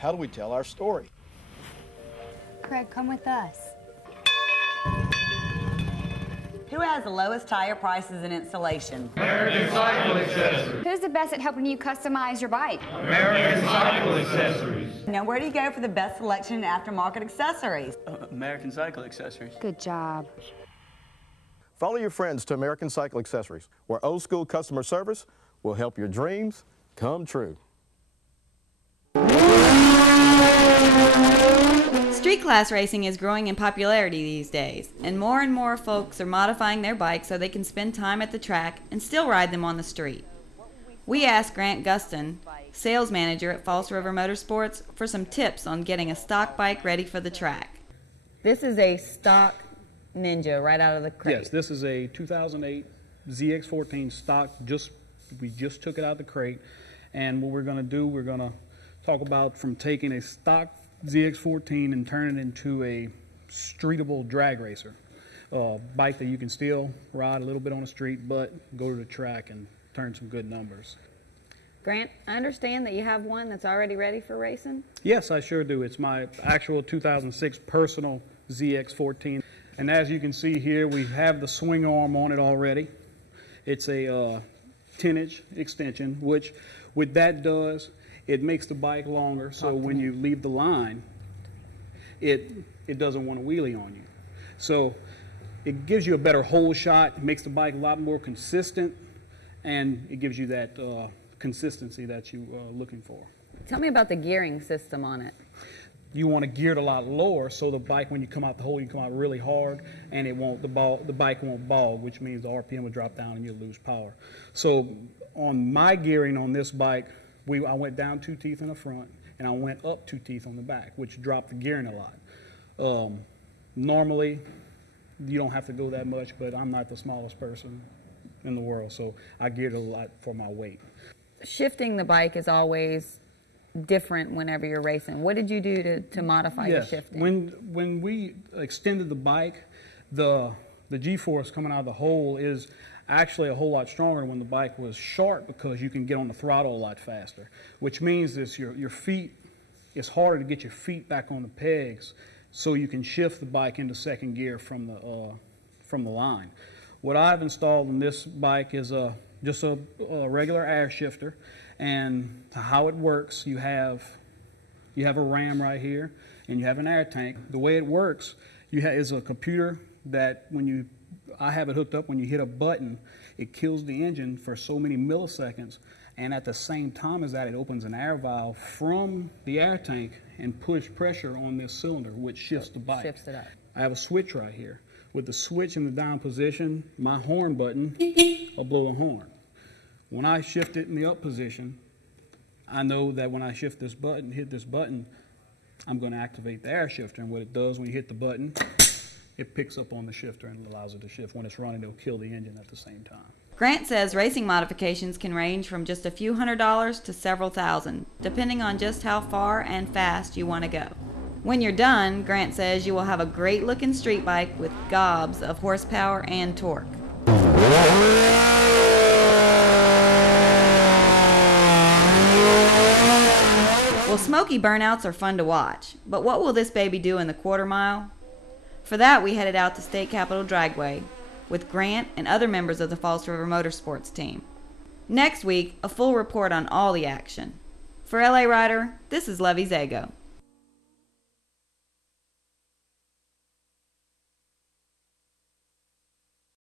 How do we tell our story? Craig, come with us. Who has the lowest tire prices and installation? American Cycle Accessories. Who's the best at helping you customize your bike? American Cycle Accessories. Now, where do you go for the best selection in aftermarket accessories? American Cycle Accessories. Good job. Follow your friends to American Cycle Accessories, where old school customer service will help your dreams come true. Street class racing is growing in popularity these days, and more folks are modifying their bikes so they can spend time at the track and still ride them on the street. We asked Grant Guston, sales manager at False River Motorsports, for some tips on getting a stock bike ready for the track. This is a stock Ninja right out of the crate. Yes, this is a 2008 ZX14 stock. We just took it out of the crate, and what we're going to do, we're going to talk about from taking a stock ZX14 and turning it into a streetable drag racer. Bike that you can still ride a little bit on the street, but go to the track and turn some good numbers. Grant, I understand that you have one that's already ready for racing? Yes, I sure do. It's my actual 2006 personal ZX14. And as you can see here, we have the swing arm on it already. It's a 10-inch extension, which what that does, it makes the bike longer, so when you leave the line, it doesn't want to wheelie on you. So it gives you a better hole shot, it makes the bike a lot more consistent, and it gives you that consistency that you're looking for. Tell me about the gearing system on it. You want to gear it a lot lower so the bike, when you come out the hole, you come out really hard, and it won't, the bike won't bog, which means the RPM will drop down and you'll lose power. So on my gearing on this bike, I went down 2 teeth in the front, and I went up 2 teeth on the back, which dropped the gearing a lot. Normally, you don't have to go that much, but I'm not the smallest person in the world, so I geared a lot for my weight. Shifting the bike is always different whenever you're racing. What did you do to modify your shifting? When we extended the bike, the G-force coming out of the hole is actually a whole lot stronger when the bike was short, because you can get on the throttle a lot faster, which means that your feet, it's harder to get your feet back on the pegs so you can shift the bike into second gear from the line. What I've installed in this bike is just a regular air shifter, and how it works, you have a ram right here, and you have an air tank. The way it works, is a computer that I have it hooked up. When you hit a button, it kills the engine for so many milliseconds, and at the same time as that, it opens an air valve from the air tank and push pressure on this cylinder, which shifts the bike. Shifts it up. I have a switch right here. With the switch in the down position, my horn button will blow a horn. When I shift it in the up position, I know that when I shift this button, hit this button, I'm going to activate the air shifter, and what it does when you hit the button, it picks up on the shifter and allows it to shift. When it's running, it'll kill the engine at the same time. Grant says racing modifications can range from just a few $100s to several thousand, depending on just how far and fast you want to go. When you're done, Grant says you will have a great looking street bike with gobs of horsepower and torque. Well, smoky burnouts are fun to watch, but what will this baby do in the quarter mile? For that, we headed out to State Capitol Dragway with Grant and other members of the False River Motorsports team. Next week, a full report on all the action. For LA Rider, this is Lovey Zago.